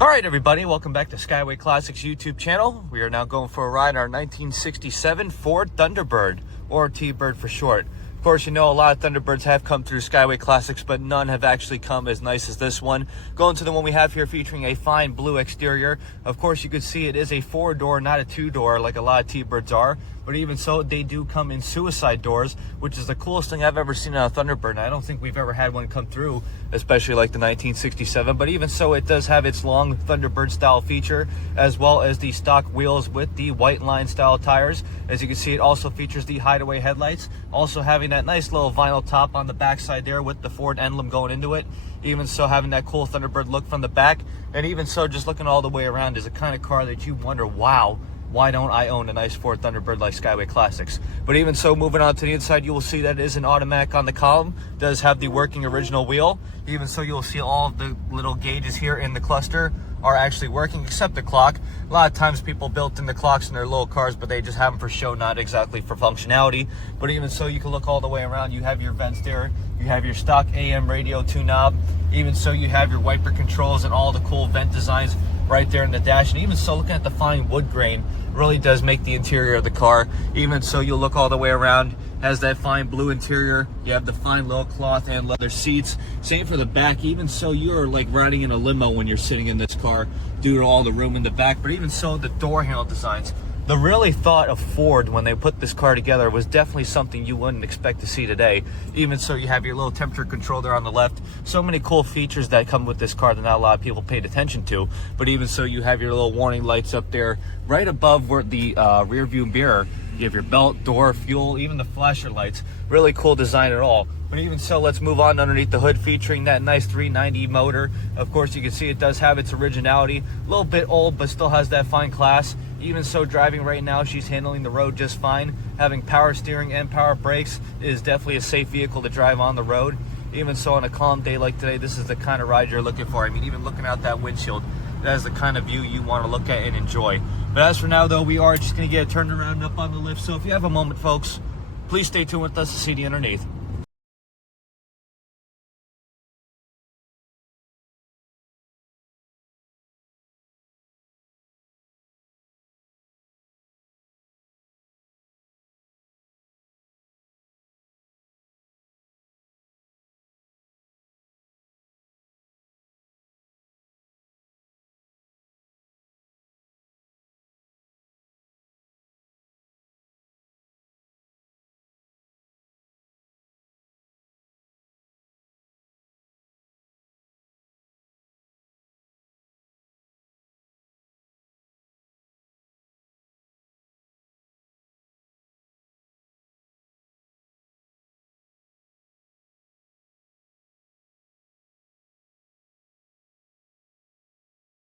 All right, everybody, welcome back to Skyway Classics YouTube channel. We are now going for a ride in our 1967 Ford Thunderbird, or T-Bird for short. Of course, you know a lot of Thunderbirds have come through Skyway Classics, but none have actually come as nice as this one. Going to the one we have here featuring a fine blue exterior. Of course, you can see it is a four-door, not a two-door like a lot of T-Birds are. But even so, they do come in suicide doors, which is the coolest thing I've ever seen on a Thunderbird. And I don't think we've ever had one come through, especially like the 1967. But even so, it does have its long Thunderbird style feature, as well as the stock wheels with the white line style tires. As you can see, it also features the hideaway headlights, also having that nice little vinyl top on the backside there with the Ford emblem going into it. Even so, having that cool Thunderbird look from the back. And even so, just looking all the way around is a kind of car that you wonder, wow, why don't I own a nice Ford Thunderbird like Skyway Classics? But even so, moving on to the inside, you will see that it is an automatic on the column. It does have the working original wheel. Even so, you will see all of the little gauges here in the cluster are actually working, except the clock. A lot of times people built in the clocks in their little cars, but they just have them for show, not exactly for functionality. But even so, you can look all the way around. You have your vents there. You have your stock AM radio 2 knob. Even so, you have your wiper controls and all the cool vent designs right there in the dash. And even so, looking at the fine wood grain really does make the interior of the car. Even so, you'll look all the way around, has that fine blue interior. You have the fine little cloth and leather seats. Same for the back. Even so, you're like riding in a limo when you're sitting in this car due to all the room in the back. But even so, the door handle designs, the really thought of Ford when they put this car together was definitely something you wouldn't expect to see today. Even so, you have your little temperature control there on the left. So many cool features that come with this car that not a lot of people paid attention to. But even so, you have your little warning lights up there right above where the rear view mirror. You have your belt, door, fuel, even the flasher lights. Really cool design at all. But even so, let's move on underneath the hood, featuring that nice 390 motor. Of course, you can see it does have its originality. A little bit old, but still has that fine class. Even so, driving right now, she's handling the road just fine. Having power steering and power brakes is definitely a safe vehicle to drive on the road. Even so, on a calm day like today, this is the kind of ride you're looking for. I mean, even looking out that windshield, that is the kind of view you want to look at and enjoy. But as for now, though, we are just going to get it turned around and up on the lift. So if you have a moment, folks, please stay tuned with us to see the underneath.